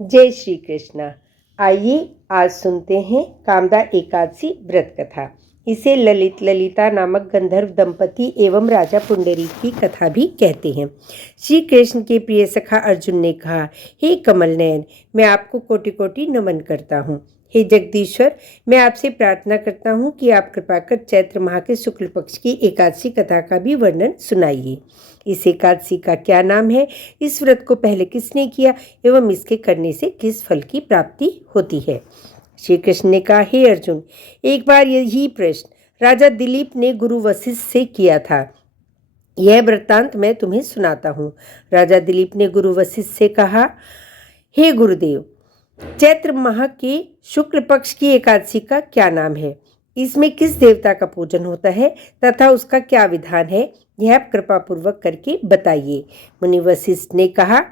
जय श्री कृष्णा। आइए आज सुनते हैं कामदा एकादशी व्रत कथा। इसे ललित ललिता नामक गंधर्व दंपति एवं राजा पुंडरीक की कथा भी कहते हैं। श्री कृष्ण के प्रिय सखा अर्जुन ने कहा, हे कमल नयन, मैं आपको कोटि कोटि नमन करता हूँ। हे जगदीश्वर, मैं आपसे प्रार्थना करता हूँ कि आप कृपा कर चैत्र माह के शुक्ल पक्ष की एकादशी कथा का भी वर्णन सुनाइए। इस एकादशी का क्या नाम है, इस व्रत को पहले किसने किया एवं इसके करने से किस फल की प्राप्ति होती है। श्री कृष्ण ने कहा, हे अर्जुन, एक बार यही प्रश्न राजा दिलीप ने गुरु वशिष्ठ से किया था। यह वृत्तांत मैं तुम्हें सुनाता हूँ। राजा दिलीप ने गुरु वशिष्ठ से कहा, हे गुरुदेव, चैत्र माह के शुक्ल पक्ष की एकादशी का क्या नाम है, इसमें किस देवता का पूजन होता है तथा उसका क्या विधान है, यह आप कृपा पूर्वक करके बताइए। मुनि वशिष्ठ ने कहा,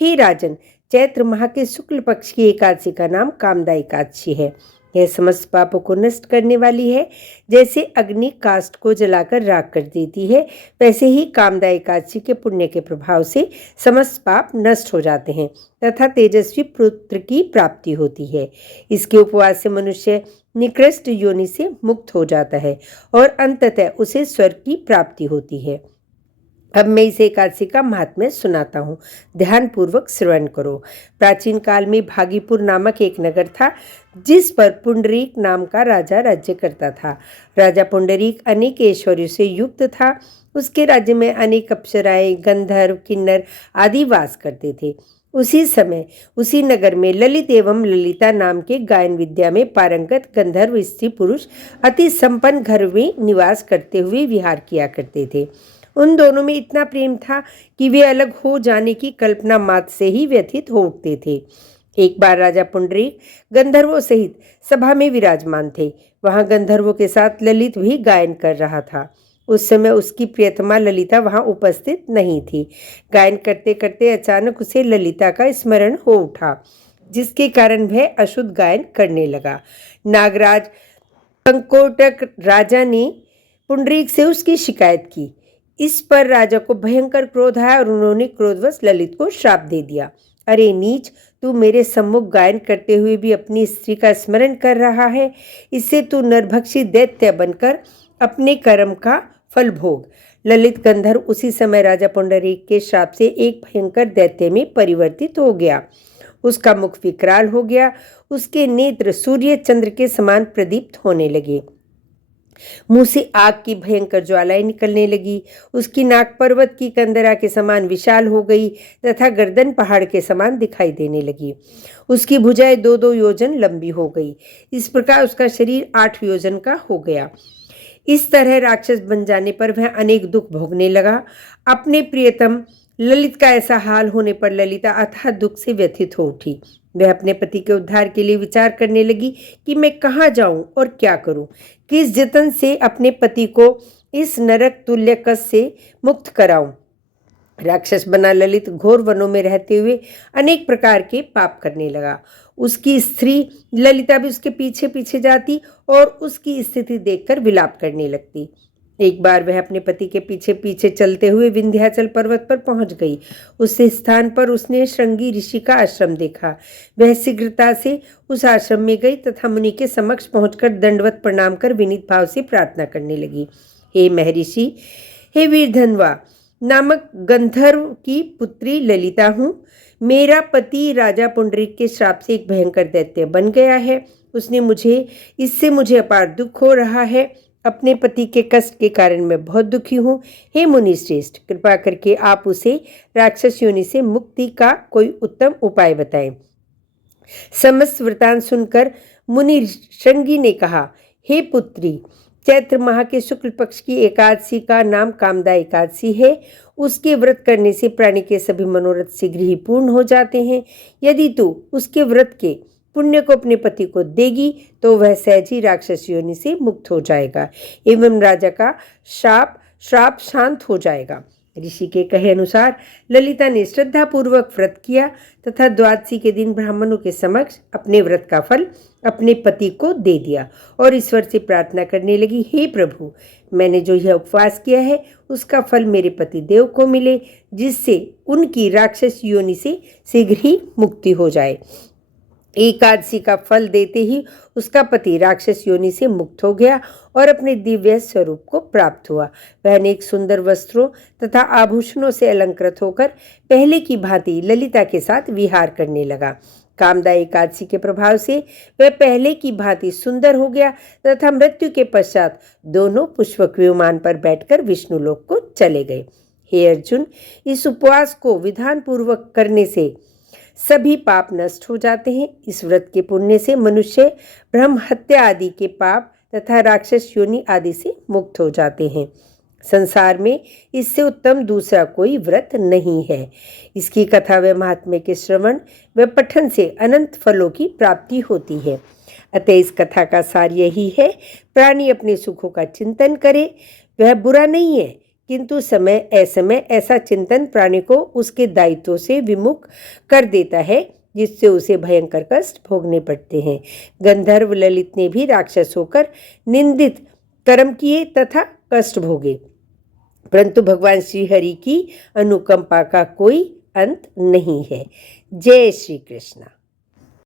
हे राजन, चैत्र माह के शुक्ल पक्ष की एकादशी का नाम कामदा एकादशी है। यह समस्त पापों को नष्ट करने वाली है। जैसे अग्नि काष्ठ को जलाकर राख कर देती है, वैसे ही कामदा एकादशी के पुण्य के प्रभाव से समस्त पाप नष्ट हो जाते हैं तथा तेजस्वी पुत्र की प्राप्ति होती है। इसके उपवास से मनुष्य निकृष्ट योनि से मुक्त हो जाता है और अंततः उसे स्वर्ग की प्राप्ति होती है। अब मैं इस एकादशी का महात्म्य सुनाता हूँ, ध्यानपूर्वक श्रवण करो। प्राचीन काल में भागीपुर नामक एक नगर था, जिस पर पुंडरीक नाम का राजा राज्य करता था। राजा पुंडरीक अनेक ऐश्वर्यों से युक्त था। उसके राज्य में अनेक अप्सराएं, गंधर्व, किन्नर आदि वास करते थे। उसी समय उसी नगर में ललित एवं ललिता नाम के गायन विद्या में पारंगत गंधर्व स्त्री पुरुष अति संपन्न घर में निवास करते हुए विहार किया करते थे। उन दोनों में इतना प्रेम था कि वे अलग हो जाने की कल्पना मात्र से ही व्यथित हो उठते थे। एक बार राजा पुंडरीक गंधर्वों सहित सभा में विराजमान थे। वहां गंधर्वों के साथ ललित भी गायन कर रहा था। उस समय उसकी प्रियतमा ललिता वहां उपस्थित नहीं थी। गायन करते करते अचानक उसे ललिता का स्मरण हो उठा, जिसके कारण वह अशुद्ध गायन करने लगा। नागराज कंकोटक राजा ने पुंडरीक से उसकी शिकायत की। इस पर राजा को भयंकर क्रोध आया और उन्होंने क्रोधवश ललित को श्राप दे दिया। अरे नीच, तू मेरे सम्मुख गायन करते हुए भी अपनी स्त्री का स्मरण कर रहा है। इससे तू नरभक्षी दैत्य बनकर अपने कर्म का फल भोग। ललित गंधर्व उसी समय राजा पुंडरीक के श्राप से एक भयंकर दैत्य में परिवर्तित हो गया। उसका मुख विकराल हो गया। उसके नेत्र सूर्य चंद्र के समान प्रदीप्त होने लगे। मुंह से आग की भयंकर ज्वालाएं निकलने लगी। उसकी नाक पर्वत की कंदरा के समान विशाल हो गई तथा गर्दन पहाड़ के समान दिखाई देने लगी। उसकी भुजाएं 2-2 योजन लंबी हो गई। इस प्रकार उसका शरीर 8 योजन का हो गया। इस तरह राक्षस बन जाने पर वह अनेक दुख भोगने लगा। अपने प्रियतम ललित का ऐसा हाल होने पर ललिता अथाह दुख से व्यथित हो उठी। वह अपने पति के उद्धार के लिए विचार करने लगी कि मैं कहाँ जाऊं और क्या करूं, किस जतन से अपने पति को इस नरक तुल्य कष्ट से मुक्त कराऊं। राक्षस बना ललित घोर वनों में रहते हुए अनेक प्रकार के पाप करने लगा। उसकी स्त्री ललिता भी उसके पीछे पीछे जाती और उसकी स्थिति देखकर विलाप करने लगती। एक बार वह अपने पति के पीछे पीछे चलते हुए विंध्याचल पर्वत पर पहुंच गई। उस स्थान पर उसने श्रृंगी ऋषि का आश्रम देखा। वह शीघ्रता से उस आश्रम में गई तथा मुनि के समक्ष पहुंचकर दंडवत प्रणाम कर विनीत भाव से प्रार्थना करने लगी। हे महर्षि, हे वीरधनवा नामक गंधर्व की पुत्री ललिता हूँ। मेरा पति राजा पुंडरीक के श्राप से एक भयंकर दैत्य बन गया है। इससे मुझे अपार दुख हो रहा है। अपने पति के कष्ट के कारण मैं बहुत दुखी हूँ। हे मुनि श्रेष्ठ, कृपा करके आप उसे राक्षस योनि से मुक्ति का कोई उत्तम उपाय बताएं। समस्त वृतांत सुनकर मुनि श्रृंगी ने कहा, हे पुत्री, चैत्र माह के शुक्ल पक्ष की एकादशी का नाम कामदा एकादशी है। उसके व्रत करने से प्राणी के सभी मनोरथ शीघ्र ही पूर्ण हो जाते हैं। यदि तू उसके व्रत के पुण्य को अपने पति को देगी तो वह सहज ही राक्षस योनि से मुक्त हो जाएगा एवं राजा का श्राप शांत हो जाएगा। ऋषि के कहे अनुसार ललिता ने श्रद्धापूर्वक व्रत किया तथा द्वादशी के दिन ब्राह्मणों के समक्ष अपने व्रत का फल अपने पति को दे दिया और ईश्वर से प्रार्थना करने लगी, हे प्रभु, मैंने जो यह उपवास किया है उसका फल मेरे पति देव को मिले, जिससे उनकी राक्षस योनि से शीघ्र ही मुक्ति हो जाए। एकादशी का फल देते ही उसका पति राक्षस योनि से मुक्त हो गया और अपने दिव्य स्वरूप को प्राप्त हुआ। वह अनेक सुंदर वस्त्रों तथा आभूषणों से अलंकृत होकर पहले की भांति ललिता के साथ विहार करने लगा। कामदा एकादशी के प्रभाव से वह पहले की भांति सुंदर हो गया तथा मृत्यु के पश्चात दोनों पुष्पक विमान पर बैठकर विष्णुलोक को चले गए। हे अर्जुन, इस उपवास को विधान पूर्वक करने से सभी पाप नष्ट हो जाते हैं। इस व्रत के पुण्य से मनुष्य ब्रह्म हत्या आदि के पाप तथा राक्षस योनि आदि से मुक्त हो जाते हैं। संसार में इससे उत्तम दूसरा कोई व्रत नहीं है। इसकी कथा व महात्म्य के श्रवण व पठन से अनंत फलों की प्राप्ति होती है। अतः इस कथा का सार यही है, प्राणी अपने सुखों का चिंतन करे। वह बुरा नहीं है, किंतु समय असमय ऐसा चिंतन प्राणी को उसके दायित्वों से विमुख कर देता है, जिससे उसे भयंकर कष्ट भोगने पड़ते हैं। गंधर्व ललित ने भी राक्षस होकर निंदित कर्म किए तथा कष्ट भोगे, परंतु भगवान श्री हरि की अनुकंपा का कोई अंत नहीं है। जय श्री कृष्ण।